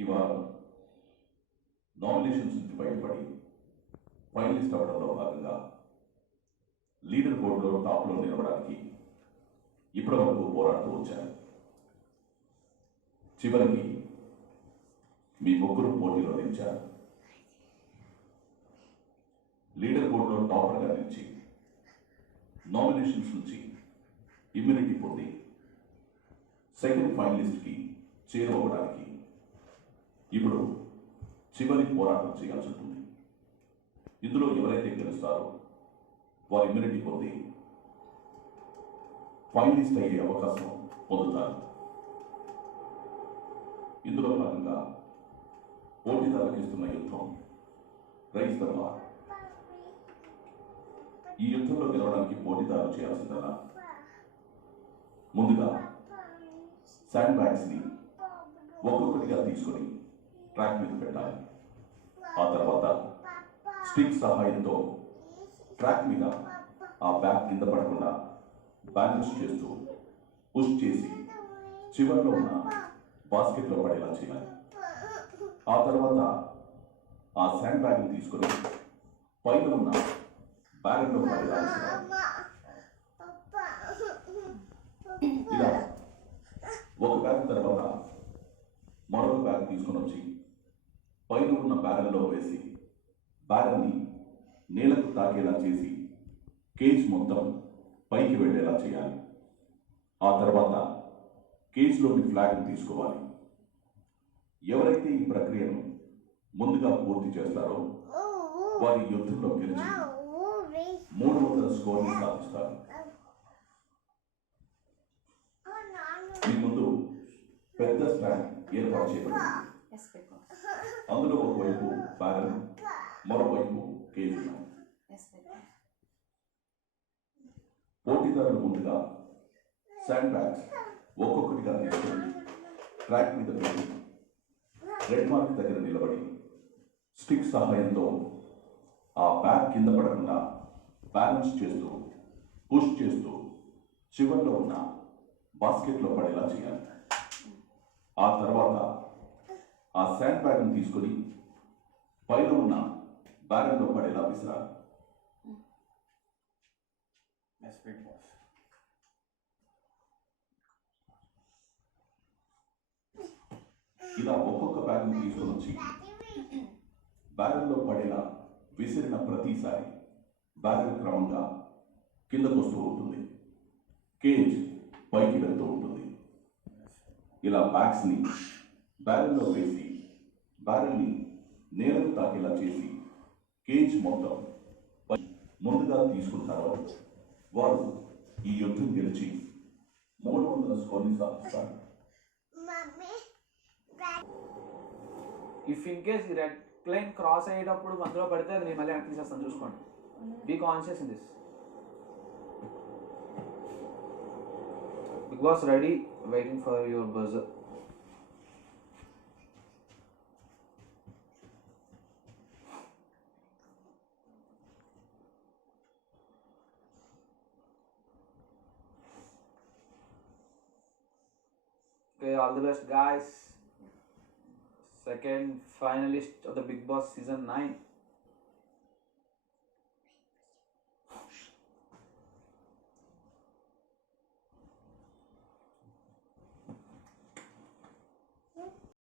ఈ వారం నామినేషన్స్ నుంచి బయటపడి ఫైనలిస్ట్ అవ్వడంలో భాగంగా లీడర్ బోర్డులో టాప్లో నిలవడానికి ఇప్పటి వరకు పోరాడుతూ వచ్చారు. చివరికి మీ ముగ్గురు పోటీలో నిలిచారు. లీడర్ బోర్డులో టాపర్గా నిలిచి నామినేషన్స్ నుంచి ఇమ్యూనిటీ పొంది సెకండ్ ఫైనలిస్ట్కి చేరువవడానికి ఇప్పుడు చివరి పోరాటం చేయాల్సి ఉంటుంది. ఇందులో ఎవరైతే గెలుస్తారో వారు ఇమ్యూనిటీ పొంది ఫైనలిస్ట్ అయ్యే అవకాశం పొందుతారు. ఇందులో భాగంగా పోటీదారులకు ఇస్తున్న యుద్ధం రైస్ ద బార్. ఈ యుద్ధంలో గెలవడానికి పోటీదారులు చేయాల్సిందల్లా ముందుగా శాండ్ బ్యాగ్స్ ని ఒక్కొక్కటిగా తీసుకొని ట్రాక్ మీద పెట్టాలి. ఆ తర్వాత స్టిక్ సహాయంతో ట్రాక్ మీద ఆ బ్యాగ్ కింద పడకుండా బ్యాలెన్స్ చేస్తూ పుష్ చేసి చివరిలో ఉన్న బాస్కెట్లో పడేలా చేయాలి. ఆ తర్వాత ఆ శాండ్ బ్యాగ్ని తీసుకొని పైన ఉన్న బ్యాగ్లో పడేలా చేయాలి. ఇలా ఒక బ్యాగ్ తర్వాత మరొక బ్యాగ్ తీసుకొని వచ్చి పైన ఉన్న బ్యారెల్లో వేసి బ్యారెల్ని నేలకు తాకేలా చేసి కేజ్ మొత్తం పైకి వెళ్ళేలా చేయాలి. ఆ తర్వాత కేజ్లోని ఫ్లాగ్ని తీసుకోవాలి. ఎవరైతే ఈ ప్రక్రియను ముందుగా పూర్తి చేస్తారో వారి యుద్ధంలో గెలిచి 300 స్కోర్ని సాధిస్తారు. మీ ముందు పెద్ద స్టాండ్ ఏర్పాటు చేయబడింది. అందులో ఒకవైపు బ్యారెల్, మరోవైపు కేజ్ ఉన్నాయి. పోటీదారులు ముందుగా శాండ్ బ్యాగ్స్ ఒక్కొక్కటిగా తీసుకొని ట్రాక్ మీద పెట్టి రెడ్ మార్క్ దగ్గర నిలబడి స్టిక్ సహాయంతో ఆ బ్యాగ్ కింద పడకుండా బ్యాలెన్స్ చేస్తూ పుష్ చేస్తూ చివరిలో ఉన్న బాస్కెట్లో పడేలా చేయాలి. ఆ తర్వాత ఆ శాండ్ బ్యాగ్ని తీసుకొని పైన ఉన్న బ్యారెల్లో పడేలా విసిరాలి. ఇలా ఒక్కొక్క బ్యాగ్ని తీసుకొని వచ్చి బ్యారెల్లో పడేలా విసిరిన ప్రతిసారి బ్యారెల్ క్రమంగా కిందకు వస్తూ ఉంటుంది. కేజ్ పైకి వెళ్తూ ఉంటుంది. ఇలా బ్యాగ్స్ని బ్యారెల్లో వేసి బ్యారెల్ని నేలకు తాకేలా చేసి కేజ్ మొత్తం ముందుగా తీసుకుంటారో వారు ఈ యుద్ధం గెలిచి 300 స్కోర్ని సాధిస్తారు. ఇఫ్ ఇన్ కేస్ ఈ రెడ్ లైన్ క్రాస్ అయ్యేటప్పుడు మధ్యలో పడితే అది నేను మళ్ళీ వెనక్కి తీసేస్తాను, చూసుకోండి. Be conscious in this. Bigg Boss ready, waiting for your buzzer. Okay, all the best, guys. Second finalist of the Big Boss season 9.